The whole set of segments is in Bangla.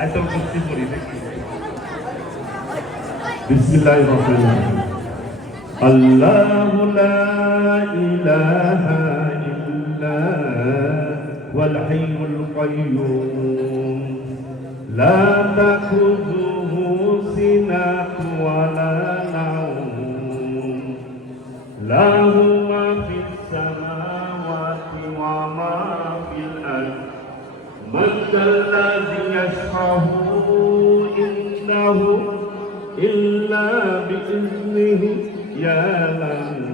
আয়াতুল কুরসি পড়ি দেখি। বিসমিল্লাহির রহমানির রহিম। আল্লাহু লা ইলাহা ইল্লা হুয়াল হাইয়ুল কাইয়্যুম লা তাখুযুহু সিনাতুন ওয়া লা নাওম লাহু মা ফিস সামাওয়াতি ওয়া মা ফিল আরদ মান যাল্লাযী ইয়াশফা'ু ইনদাহু ইল্লা বিইذনিহি ইয়ালামু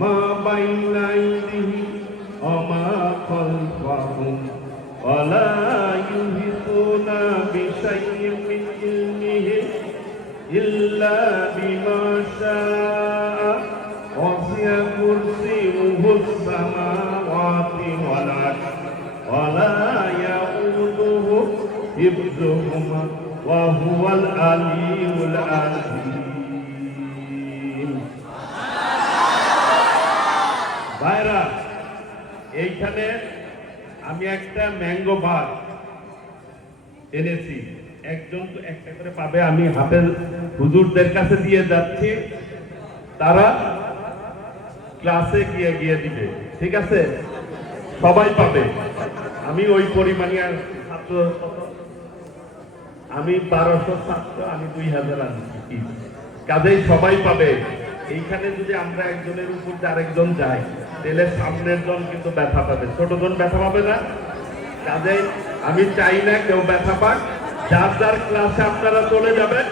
মা বাইনা আইদিহি ওয়া মা খালফাহুম ওয়া লা ইউহিতুনা বিশাইইন মিন ইলমিহি ইল্লা বিমা শাআ ওয়াসি'a কুরসিয়ুহুস সামাওয়াতি ওয়াল আরদ ওয়া লা ইয়াউদুহু হিফযুহুমা ওয়া হুয়াল আলিয়্যুল আযীম। ভাইরা, এইখানে আমি একটা ম্যাঙ্গো বার এনেছি, একজন একটা করে পাবে। আমি হাফেজ হুজুরদের কাছে দিয়ে যাচ্ছি, তারা ক্লাসে গিয়ে গিয়ে দিবে, ঠিক আছে? সবাই পাবে। আমি ওই পরিমাণে ছাত্র, আমি 1200 ছাত্র, আমি 2000 আনছি, কাজেই সবাই পাবে। এইখানে যদি আমরা একজনের উপর আরেকজন যাই, তাহলে সামনের জন কিন্তু ব্যথা পাবে, ছোট জন ব্যথা পাবে না। কাজেই আমি চাই না কেউ ব্যথা পাক। যার যার ক্লাসে আপনারা চলে যাবেন।